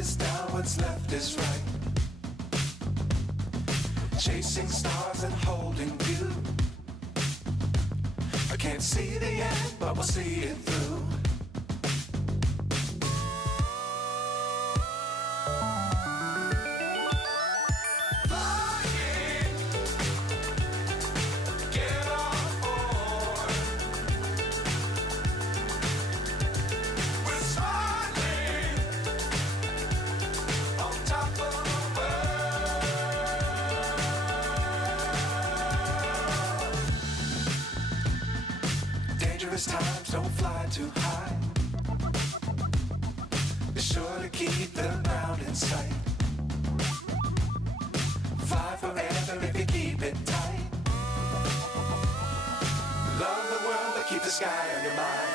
is down, what's left is right. Chasing stars and holding you. I can't see the end, but we'll see it through. Dangerous times, don't fly too high. Be sure to keep the ground in sight. Fly forever if you keep it tight. Love the world, but keep the sky on your mind.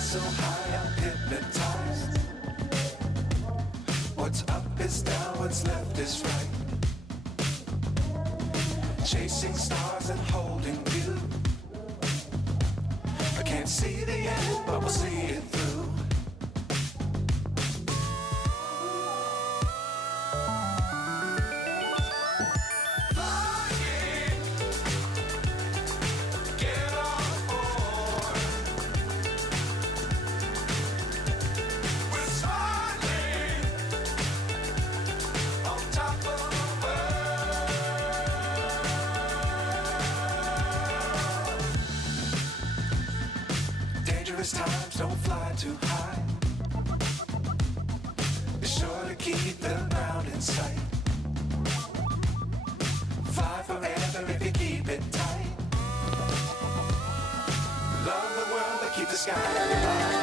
So high, I'm hypnotized. What's up is down, what's left is right. Chasing stars and holding you. I can't see the end, but we'll see it through. Dangerous times, don't fly too high. Be sure to keep the ground in sight. Fly forever if you keep it tight. Love the world, but keep the sky on your mind.